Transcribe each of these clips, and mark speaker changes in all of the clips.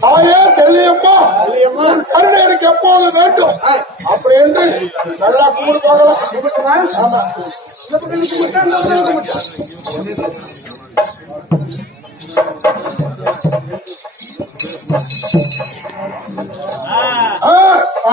Speaker 1: தாயே செல்லியம்மா உன் கருணை எனக்கு எப்போது வேண்டும்? அப்படி என்று நல்லா கூடு பார்க்கலாம். ஆமா. ஆ,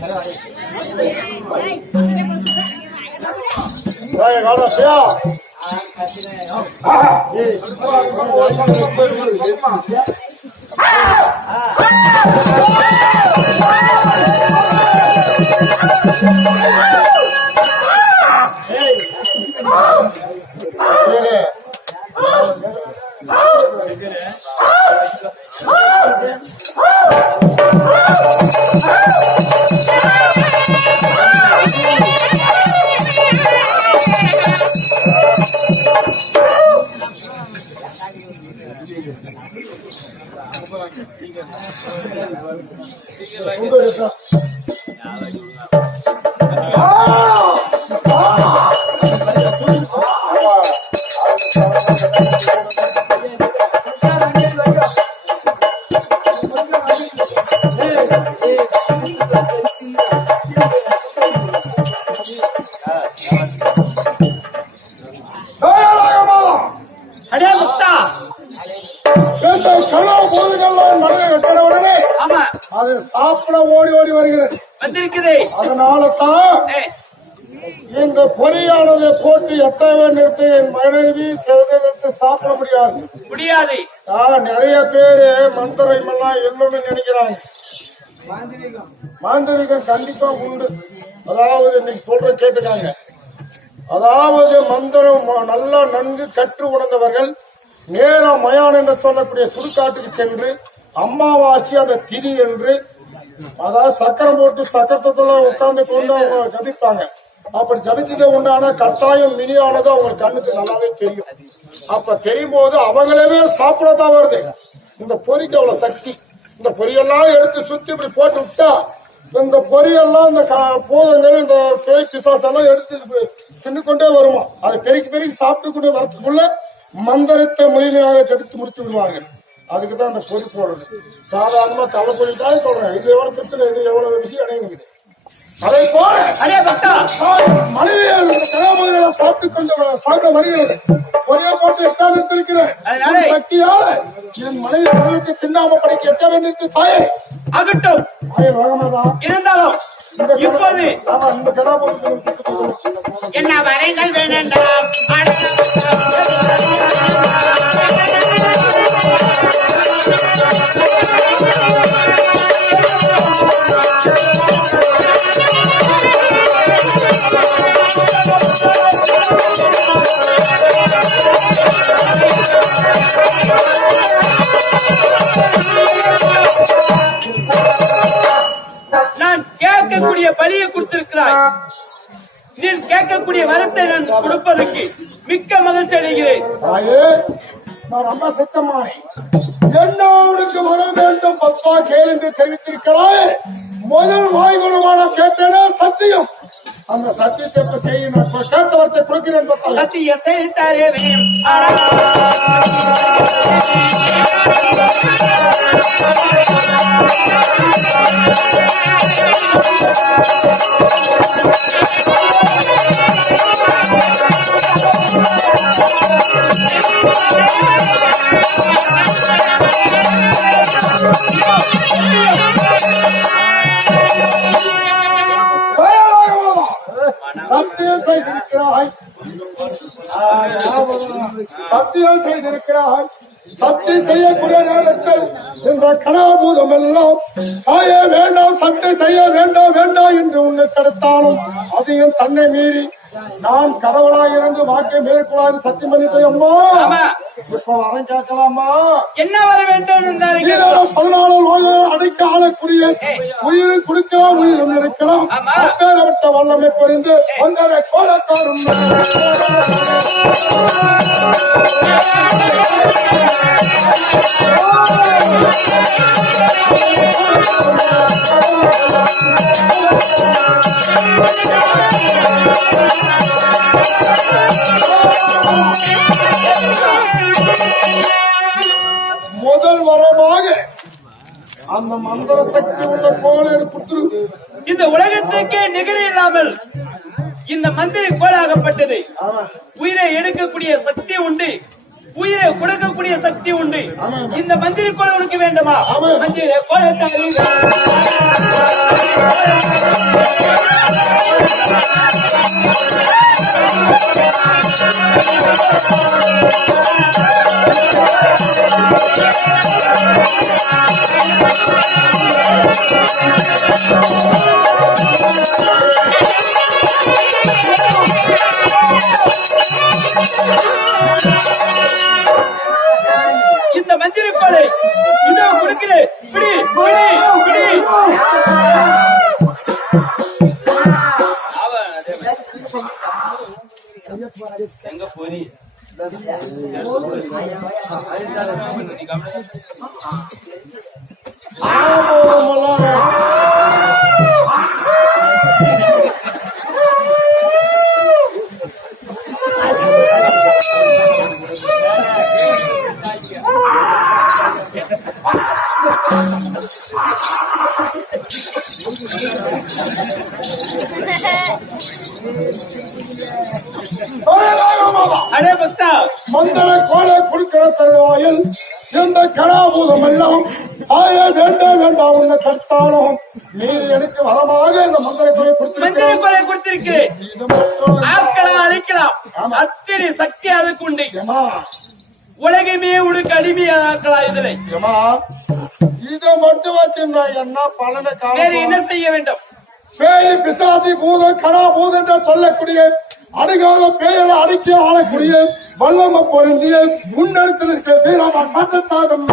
Speaker 1: பராசக்தி. வேண்டாம், 나에 가라서야. 아, 가시네요. 아, 예. 아! உங்க இருக்கா? மந்திரம் எல்லாம் என்னன்னு நினைக்கிறாங்க. மாந்திரிகம் கண்டிப்பா உண்டு. அதாவது இன்னைக்கு சொல்ற கேட்டுக்காங்க. அதாவது மந்திரம் நல்லா நன்கு கற்று உணர்ந்தவர்கள் நேரா மயான் என்று சொல்லக்கூடிய சுடுகாட்டுக்கு சென்று அம்மாவாசி அந்த திதி என்று அதாவது சக்கரம் போட்டு சக்கரத்துல உட்கார்ந்து கொண்டு அவங்க ஜபிப்பாங்க. அப்படி ஜபிச்சுட்டு உண்டான கட்டாயம் மினியானது அவங்க கண்ணுக்கு நல்லாவே தெரியும். அப்ப தெரியும் போது அவங்களவே சாப்பிடத்தான் வருது. இந்த பொறிக்கு அவ்வளவு சக்தி இந்த பொரியெல்லாம் எடுத்து சுத்தி இப்படி போட்டு விட்டா இந்த பொரியெல்லாம் இந்த க- பூதங்கள் இந்த பேய் பிசாசு எல்லாம் எடுத்து தின்னு கொண்டே வருமா? அது பெருக்கி பெருக்கி சாப்பிட்டு கொண்டு வரத்துக்குள்ள மந்திரத்தை முழுமையாக செடுத்து முடித்து விடுவார்கள். அதுக்கு தான் அந்த பொறி போடுறது. சாதாரணமா தலை பொறி தான் சொல்றேன். இது எவ்வளவு பிரச்சனை இது எவ்வளவு விஷயம் அடையுது அதை போல
Speaker 2: அடே பக்தா
Speaker 1: சாப்பிட்டு வ- சாப்பிட வருகிறது. ஒரே போட்டு
Speaker 2: அதனால-
Speaker 1: சக்தியால என் மனைவி கடலுக்கு தின்னாம படிக்க எட்ட வேண்டியிருக்கு தாயே.
Speaker 2: இருந்தாலும் இப்போது
Speaker 1: ஆமா இந்த கலாபதி
Speaker 3: என்ன வரைகள் வேண்டாம்
Speaker 2: நீ கேட்கக்கூடிய வரத்தை நான் கொடுப்பதற்கு மிக்க மகிழ்ச்சி அடைகிறேன்.
Speaker 1: நான் அம்மா சித்தம்மானே. என்னோடுக்கு வர வேண்டும் பப்பா கேள் என்று தெரிவித்திருக்கிறாய். முதல் வாய்குணமான கேட்டேனே சத்தியம். அந்த சத்தியத்தை இப்ப செய்ய நான் இப்ப கேட்ட வார்த்தை கொடுக்கிறேன் பப்பா.
Speaker 2: சத்திய செய்தாரே
Speaker 1: சத்தியம் எல்லாம் தாயே வேண்டாம் சத்தியம் செய்ய வேண்டாம் வேண்டாம் என்று உன்னை தடுத்தாலும் அதையும் தன்னை மீறி நான் கடவுளாய் இருந்து வாக்கை மேற்கொள்ளாது சத்தியம் பண்ணிட்டேன் அம்மா.
Speaker 2: ஆமா.
Speaker 1: இப்ப வரம் கேட்கலாமா?
Speaker 2: என்ன வர வேண்டும்
Speaker 1: பதினாலு லோகம் அடைக்க ஆளக்கூடிய உயிரும் குடிக்கலாம் உயிரும் இருக்கலாம்
Speaker 2: ஆமா.
Speaker 1: அப்பேரப்பட்ட வல்லமை புரிந்து ஒன்றரை கோலத்தாரும்
Speaker 2: இந்த உலகத்துக்கே நிகர் இல்லாமல் இந்த மந்திரி கோலாகப்பட்டது. உயிரை எடுக்கக்கூடிய சக்தி உண்டு. உயிரை கொடுக்கக்கூடிய சக்தி உண்டு. இந்த மந்திரி கோல உனக்கு வேண்டுமா. மந்திரி கோலத்தாரி அடே பக்தா
Speaker 1: மந்திர தருவாயில் இந்த கலாபூதம் எல்லாம் தாயே வேண்டாம் வேண்டாம் உன்னை தடுத்தாலும் நீ எனக்கு வரமாக இந்த மந்திர கோலை
Speaker 2: மந்திரி கோலை கொடுத்திருக்கிறேன் ஆட்களா அழிக்கலாம். அத்தனை சக்தி அதுக்கு உண்டு. உலகமே உனக்கு அடிமையாக்கலாம் இதுல.
Speaker 1: இதை மட்டும் வச்சு நான் என்ன பலனை
Speaker 2: வேற என்ன செய்ய வேண்டும்?
Speaker 1: பேய் பிசாசி பூதம் கனா பூதம் என்று சொல்லக்கூடிய அடிகால பேயலை அடிக்க ஆளக்கூடிய வல்லம பொருந்திய முன்னெடுத்து நிற்க வீரமா காட்டத்தாகும்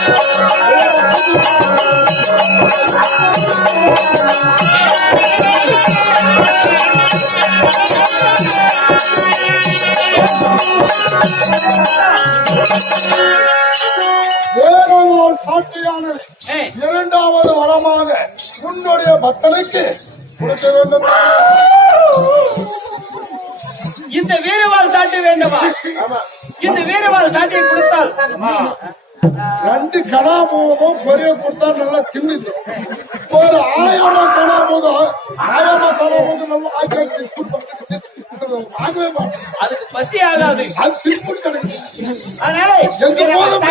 Speaker 1: வேறொரு
Speaker 2: காட்ட வேண்டுமா. இந்த வீரவாள் காட்டி கொடுத்தால்
Speaker 1: ரெண்டு கடாபூதமும் பொரிய கொடுத்தா நல்லா தின்னுது. ஒரு ஆயிரம் கடாபூதம் ஆயிரம் கடாபூதம் நல்லா ஆக்கி மாட்டேன்
Speaker 2: அதுக்கு பசி ஆகாது.
Speaker 1: அது திருப்பி கிடைக்கும்
Speaker 2: அதனால
Speaker 1: எங்க போதும்